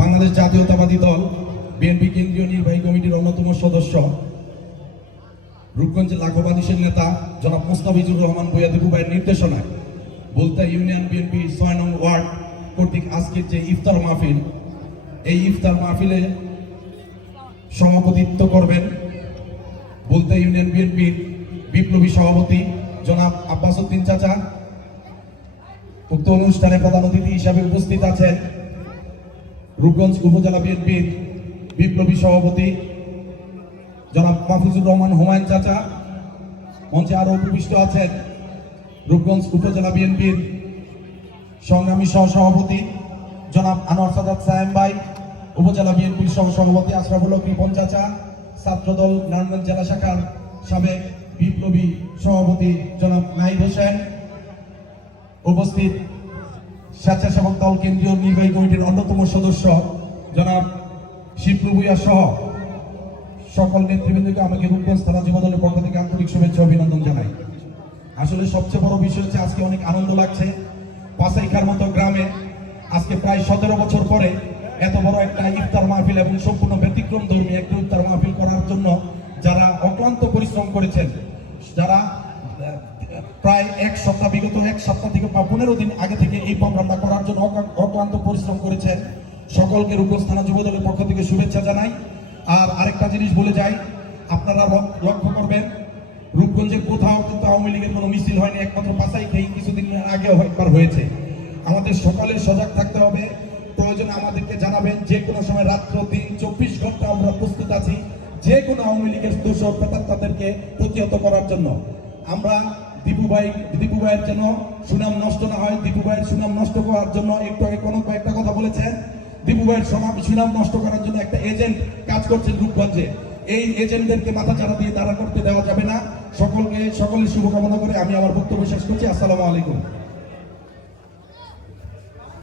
বাংলাদেশ জাতীয়তাবাদী দল, বিএনপি কেন্দ্রীয় নির্বাহী কমিটির অন্যতম সদস্য রূপগঞ্জের লাখবাদীশের নেতা, জনাব মোস্তাফিজুর রহমান ভূয়া দিবু ভাইয়ের নির্দেশনায় বলতে ইউনিয়ন বিএনপি ছয় নং ওয়ার্ড কর্তৃক আজকের যে ইফতার মাহফিল, এই ইফতার মাহফিলে সভাপতিত্ব করবেন বলতে ইউনিয়ন বিএনপির বিপ্লবী সভাপতি জনাব আব্বাস উদ্দিন চাচা। উক্ত অনুষ্ঠানে প্রধান অতিথি হিসাবে উপস্থিত আছেন রূপগঞ্জ উপজেলা বিএনপির বিপ্লবী সভাপতি জনাব মাহফুজুর রহমান হুমায়ুন চাচা, মঞ্চে আরও উপবিষ্ট আছেন রূপগঞ্জ উপজেলা বিএনপির সংগ্রামী সহসভাপতি জনাব আনোয়ার সাদাত সাহেব ভাই, উপজেলা বিএনপির সহ সভাপতি আশরাফুল হক রিপন চাচা, ছাত্রদল নারায়ণগঞ্জ জেলা শাখার সাবেক বিপ্লবী সভাপতি জনাব নাহিদ হোসেন, উপস্থিত স্বেচ্ছাসেবক দল কেন্দ্রীয় নির্বাহী কমিটির অন্যতম সদস্য জনাব শিবপ্রভুয়া সহ সকল নেতৃবৃন্দকে আমাকে রূপগঞ্জ থানা যুব দলের পক্ষ থেকে আন্তরিক শুভেচ্ছা অভিনন্দন জানাই। আসলে সবচেয়ে বড় বিষয় হচ্ছে আজকে অনেক আনন্দ লাগছে। পাসাইখার মতো গ্রামে আজকে প্রায় সতেরো বছর পরে এত বড় একটা ইফতার মাহফিল এবং সম্পূর্ণ ব্যতিক্রম ধর্মী একটা ইফতার মাহফিল করার জন্য যারা অক্লান্ত পরিশ্রম করেছেন, যারা প্রায় এক সপ্তাহ, বিগত এক সপ্তাহ থেকে বা পনেরো দিন আগে থেকে এই প্রোগ্রামটা করার জন্য অকা- অক্লান্ত পরিশ্রম করেছেন সকলকে রূপগঞ্জ থানা যুব পক্ষ থেকে শুভেচ্ছা জানাই। আর আরেকটা জিনিস বলে যাই, আপনারা লক্ষ্য করবেন রূপগঞ্জের কোথাও কিন্তু আওয়ামী লীগের কোনো মিছিল হয়নি, একমাত্র পাশাই খেয়ে কিছুদিন আগেও একবার হয়েছে। আমাদের সকালে সজাগ থাকতে হবে, প্রয়োজনে আমাদেরকে জানাবেন, যে কোনো সময় রাত্র দিন চব্বিশ ঘণ্টা আমরা প্রস্তুত আছি, যে কোনো আওয়ামী লীগের দোষর তাদেরকে প্রতিহত করার জন্য। আমরা দীপু ভাই, দীপু ভাইয়ের যেন সুনাম নষ্ট না হয়, দীপু ভাইয়ের সুনাম নষ্ট করার জন্য একটু আগে কোনো কয়েকটা কথা বলেছেন। দীপু ভাইয়ের সুনাম নষ্ট করার জন্য একটা এজেন্ট কাজ করছে রূপগঞ্জে এই এজেন্টদেরকে মাথা চারা দিয়ে দাঁড়া করতে দেওয়া যাবে না। সকলকে সকলের শুভকামনা করে আমি আমার বক্তব্য শেষ করছি। আসসালামু আলাইকুম।